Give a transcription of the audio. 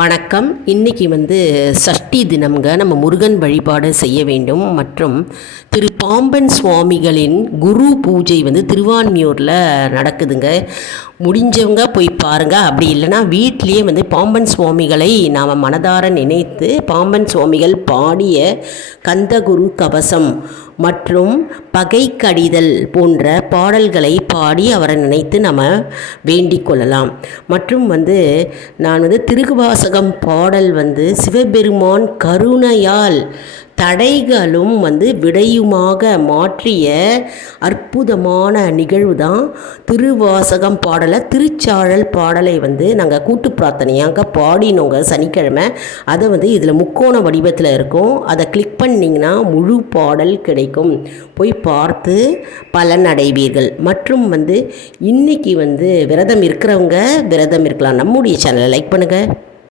வணக்கம். இன்றைக்கி சஷ்டி தினம்ங்க. நம்ம முருகன் வழிபாடு செய்ய வேண்டும். மற்றும் திரு பாம்பன் சுவாமிகளின் குரு பூஜை திருவான்மியூரில் நடக்குதுங்க. முடிஞ்சவங்க போய் பாருங்கள். அப்படி இல்லைனா வீட்லேயே பாம்பன் சுவாமிகளை நாம் மனதார நினைத்து பாம்பன் சுவாமிகள் பாடிய கந்தகுரு கவசம் மற்றும் பகை கடிதல் போன்ற பாடல்களை பாடி அவரை நினைத்து நம்ம வேண்டிக் கொள்ளலாம். மற்றும் நான் திருவாசகம் பாடல் சிவபெருமான் கருணையால் தடைகளும் விடையுமாக மாற்றிய அற்புதமான நிகழ்வு தான் திருவாசகம் பாடலை, திருச்சாழல் பாடலை நாங்கள் கூட்டு பிரார்த்தனையாக பாடினோங்க சனிக்கிழமை. அதை இதில் முக்கோண வடிவத்தில் இருக்கும். அதை கிளிக் பண்ணிங்கன்னா முழு பாடல் கிடைக்கும். போய் பார்த்து பலன் அடைவீர்கள். மற்றும் இன்றைக்கி விரதம் இருக்கிறவங்க விரதம் இருக்கலாம். நம்முடைய சேனலை லைக் பண்ணுங்கள்.